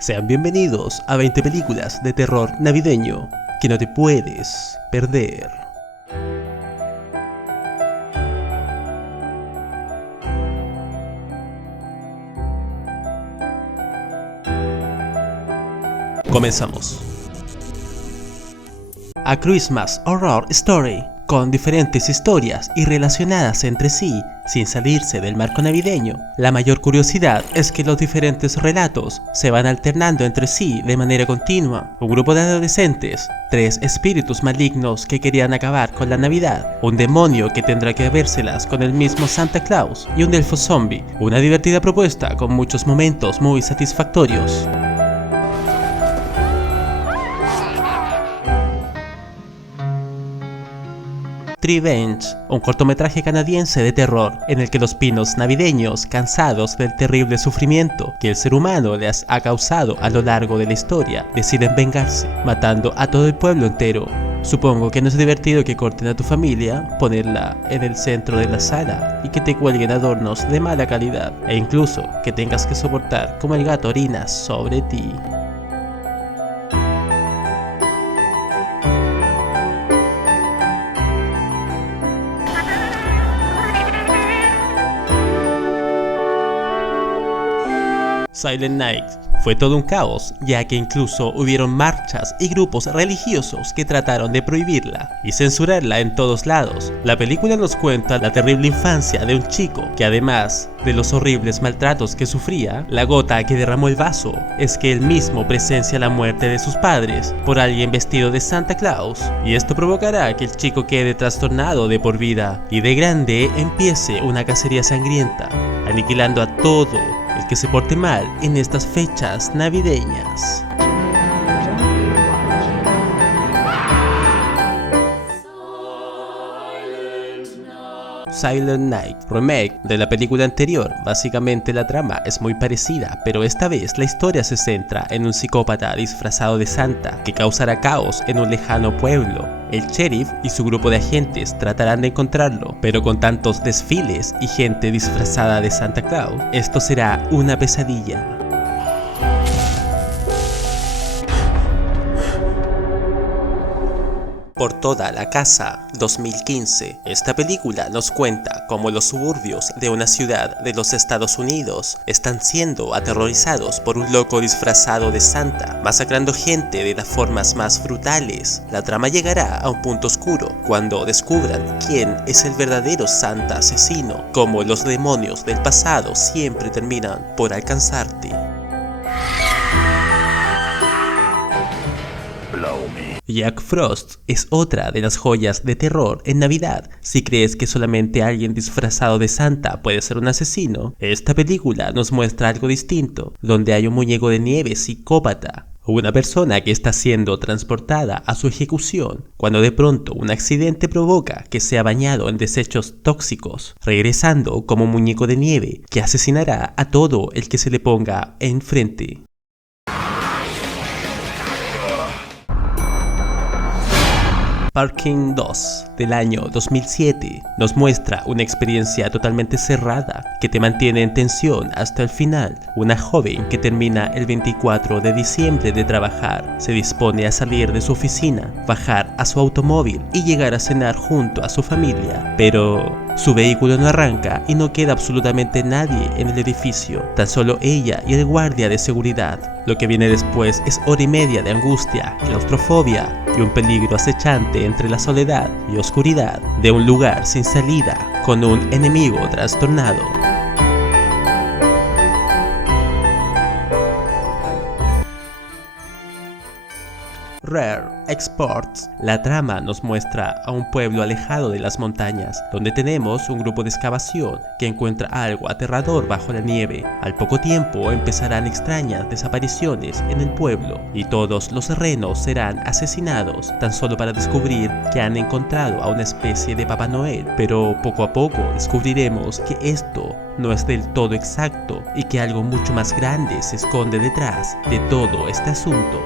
Sean bienvenidos a 20 películas de terror navideño que no te puedes perder. Comenzamos. A Christmas Horror Story, con diferentes historias y relacionadas entre sí, sin salirse del marco navideño. La mayor curiosidad es que los diferentes relatos se van alternando entre sí de manera continua. Un grupo de adolescentes, 3 espíritus malignos que querían acabar con la Navidad, un demonio que tendrá que vérselas con el mismo Santa Claus y un elfo zombie. Una divertida propuesta con muchos momentos muy satisfactorios. Revenge, un cortometraje canadiense de terror en el que los pinos navideños, cansados del terrible sufrimiento que el ser humano les ha causado a lo largo de la historia, deciden vengarse, matando a todo el pueblo entero. Supongo que no es divertido que corten a tu familia, ponerla en el centro de la sala y que te cuelguen adornos de mala calidad, e incluso que tengas que soportar como el gato orina sobre ti. Silent Night fue todo un caos, ya que incluso hubieron marchas y grupos religiosos que trataron de prohibirla y censurarla en todos lados. La película nos cuenta la terrible infancia de un chico que, además de los horribles maltratos que sufría, la gota que derramó el vaso es que él mismo presencia la muerte de sus padres por alguien vestido de Santa Claus, y esto provocará que el chico quede trastornado de por vida y de grande empiece una cacería sangrienta, aniquilando a todo el que se porte mal en estas fechas navideñas. Silent Night, remake de la película anterior. Básicamente la trama es muy parecida, pero esta vez la historia se centra en un psicópata disfrazado de Santa que causará caos en un lejano pueblo. El sheriff y su grupo de agentes tratarán de encontrarlo, pero con tantos desfiles y gente disfrazada de Santa Claus, esto será una pesadilla. Por toda la casa, 2015. Esta película nos cuenta cómo los suburbios de una ciudad de los Estados Unidos están siendo aterrorizados por un loco disfrazado de Santa, masacrando gente de las formas más brutales. La trama llegará a un punto oscuro cuando descubran quién es el verdadero Santa asesino, cómo los demonios del pasado siempre terminan por alcanzarte. Jack Frost es otra de las joyas de terror en Navidad. Si crees que solamente alguien disfrazado de Santa puede ser un asesino, esta película nos muestra algo distinto, donde hay un muñeco de nieve psicópata, una persona que está siendo transportada a su ejecución, cuando de pronto un accidente provoca que sea bañado en desechos tóxicos, regresando como un muñeco de nieve que asesinará a todo el que se le ponga enfrente. Parking 2 del año 2007 nos muestra una experiencia totalmente cerrada que te mantiene en tensión hasta el final. Una joven que termina el 24 de diciembre de trabajar se dispone a salir de su oficina, bajar a su automóvil y llegar a cenar junto a su familia, pero su vehículo no arranca y no queda absolutamente nadie en el edificio, tan solo ella y el guardia de seguridad. Lo que viene después es hora y media de angustia, claustrofobia y un peligro acechante entre la soledad y oscuridad de un lugar sin salida, con un enemigo trastornado. Rare Exports. La trama nos muestra a un pueblo alejado de las montañas, donde tenemos un grupo de excavación que encuentra algo aterrador bajo la nieve. Al poco tiempo empezarán extrañas desapariciones en el pueblo y todos los renos serán asesinados, tan solo para descubrir que han encontrado a una especie de Papá Noel. Pero poco a poco descubriremos que esto no es del todo exacto y que algo mucho más grande se esconde detrás de todo este asunto.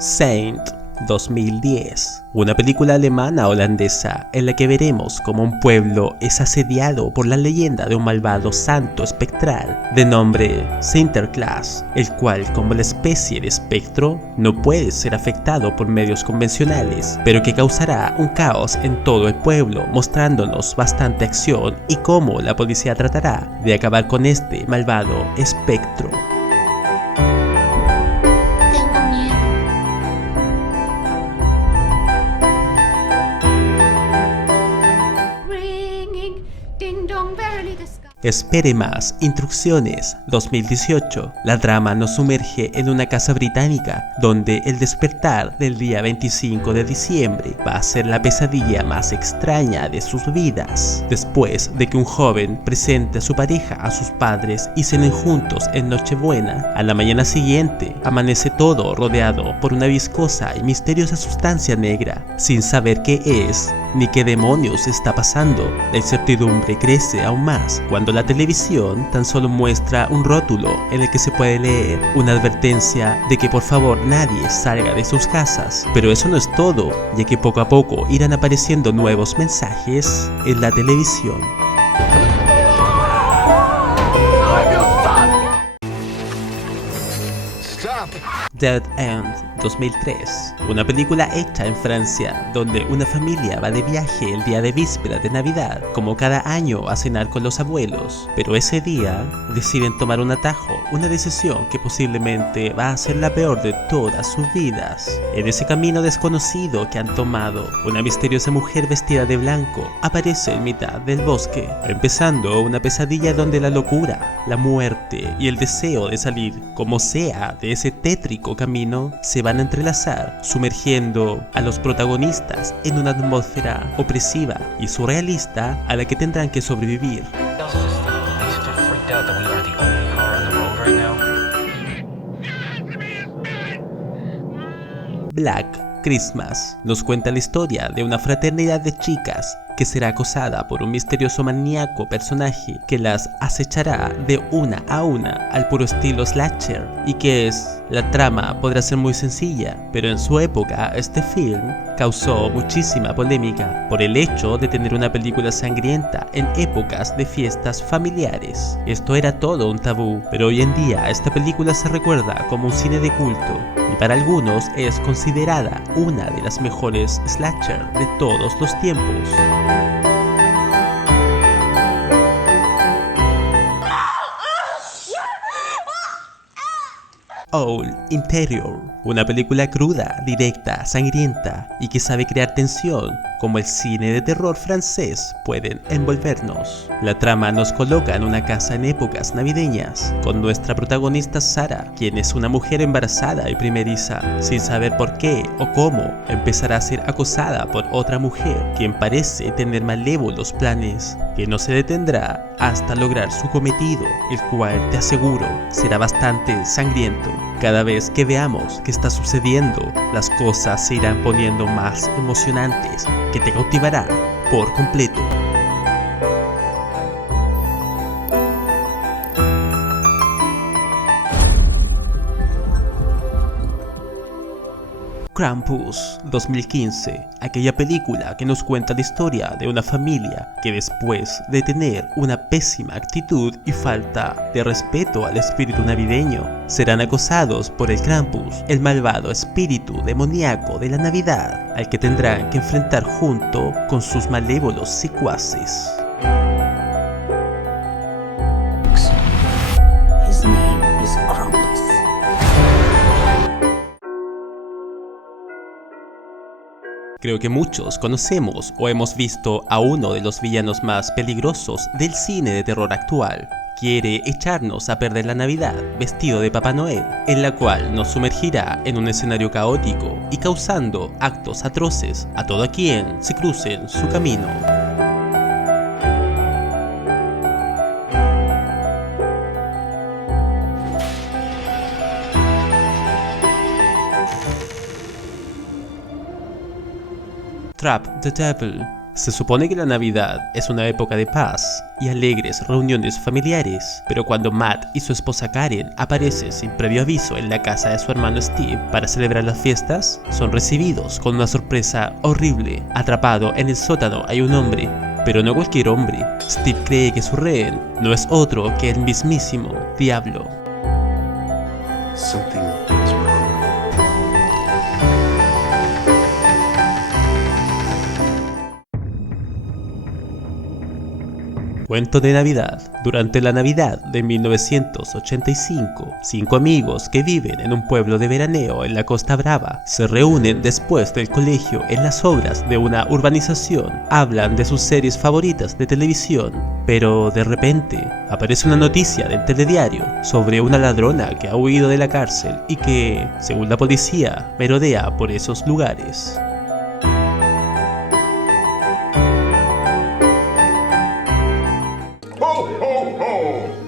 Saint 2010. una película alemana holandesa en la que veremos cómo un pueblo es asediado por la leyenda de un malvado santo espectral de nombre Sinterklaas, el cual, como la especie de espectro, no puede ser afectado por medios convencionales, pero que causará un caos en todo el pueblo, mostrándonos bastante acción y cómo la policía tratará de acabar con este malvado espectro. Espere más instrucciones. 2018. La trama nos sumerge en una casa británica donde el despertar del día 25 de diciembre va a ser la pesadilla más extraña de sus vidas. Después de que un joven presente a su pareja a sus padres y cenen juntos en Nochebuena, a la mañana siguiente amanece todo rodeado por una viscosa y misteriosa sustancia negra, sin saber qué es ni qué demonios está pasando. La incertidumbre crece aún más cuando la televisión tan solo muestra un rótulo en el que se puede leer una advertencia de que por favor nadie salga de sus casas. Pero eso no es todo, ya que poco a poco irán apareciendo nuevos mensajes en la televisión. Dead End 2003, una película hecha en Francia donde una familia va de viaje el día de víspera de Navidad, como cada año, a cenar con los abuelos, pero ese día deciden tomar un atajo, una decisión que posiblemente va a ser la peor de todas sus vidas. En ese camino desconocido que han tomado, una misteriosa mujer vestida de blanco aparece en mitad del bosque, empezando una pesadilla donde la locura, la muerte y el deseo de salir como sea de ese tétrico camino se van a entrelazar, sumergiendo a los protagonistas en una atmósfera opresiva y surrealista a la que tendrán que sobrevivir. Black Christmas nos cuenta la historia de una fraternidad de chicas que será acosada por un misterioso maníaco personaje que las acechará de una a una al puro estilo slasher. ¿Y qué es? La trama podrá ser muy sencilla, pero en su época este film causó muchísima polémica por el hecho de tener una película sangrienta en épocas de fiestas familiares. Esto era todo un tabú, pero hoy en día esta película se recuerda como un cine de culto y para algunos es considerada una de las mejores slasher de todos los tiempos. Owl Interior, una película cruda, directa, sangrienta y que sabe crear tensión, como el cine de terror francés pueden envolvernos. La trama nos coloca en una casa en épocas navideñas, con nuestra protagonista Sarah, quien es una mujer embarazada y primeriza, sin saber por qué o cómo empezará a ser acosada por otra mujer, quien parece tener malévolos planes, que no se detendrá hasta lograr su cometido, el cual, te aseguro, será bastante sangriento. Cada vez que veamos qué está sucediendo, las cosas se irán poniendo más emocionantes, que te cautivará por completo. Krampus 2015, aquella película que nos cuenta la historia de una familia que después de tener una pésima actitud y falta de respeto al espíritu navideño, serán acosados por el Krampus, el malvado espíritu demoníaco de la Navidad, al que tendrán que enfrentar junto con sus malévolos secuaces. Creo que muchos conocemos o hemos visto a uno de los villanos más peligrosos del cine de terror actual. Quiere echarnos a perder la Navidad vestido de Papá Noel, en la cual nos sumergirá en un escenario caótico y causando actos atroces a todo quien se cruce en su camino. Trap the Devil Se supone que la Navidad es una época de paz y alegres reuniones familiares, pero cuando Matt y su esposa Karen aparecen sin previo aviso en la casa de su hermano Steve para celebrar las fiestas, son recibidos con una sorpresa horrible. Atrapado en el sótano hay un hombre, pero no cualquier hombre. Steve cree que su rehén no es otro que el mismísimo Diablo. Something is wrong. Cuento de Navidad. Durante la Navidad de 1985, 5 amigos que viven en un pueblo de veraneo en la Costa Brava se reúnen después del colegio en las obras de una urbanización. Hablan de sus series favoritas de televisión, pero de repente aparece una noticia del telediario sobre una ladrona que ha huido de la cárcel y que, según la policía, merodea por esos lugares.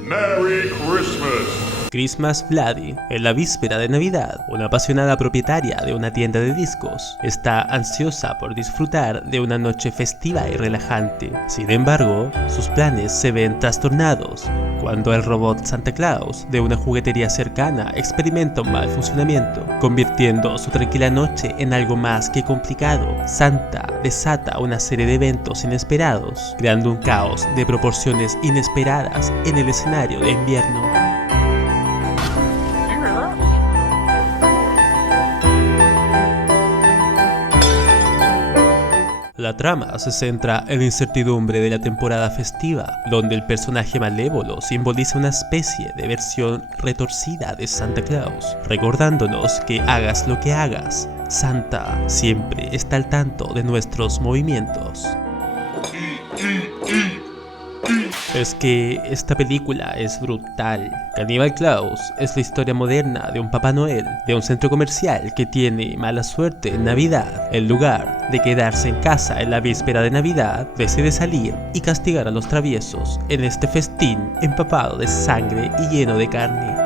Merry Christmas! Christmas Bloody. En la víspera de Navidad, una apasionada propietaria de una tienda de discos está ansiosa por disfrutar de una noche festiva y relajante. Sin embargo, sus planes se ven trastornados cuando el robot Santa Claus de una juguetería cercana experimenta un mal funcionamiento, convirtiendo su tranquila noche en algo más que complicado. Santa desata una serie de eventos inesperados, creando un caos de proporciones inesperadas en el escenario de invierno. La trama se centra en la incertidumbre de la temporada festiva, donde el personaje malévolo simboliza una especie de versión retorcida de Santa Claus, recordándonos que hagas lo que hagas, Santa siempre está al tanto de nuestros movimientos. Es que esta película es brutal. Cannibal Claus es la historia moderna de un Papá Noel de un centro comercial que tiene mala suerte en Navidad. En lugar de quedarse en casa en la víspera de Navidad, decide salir y castigar a los traviesos en este festín empapado de sangre y lleno de carne.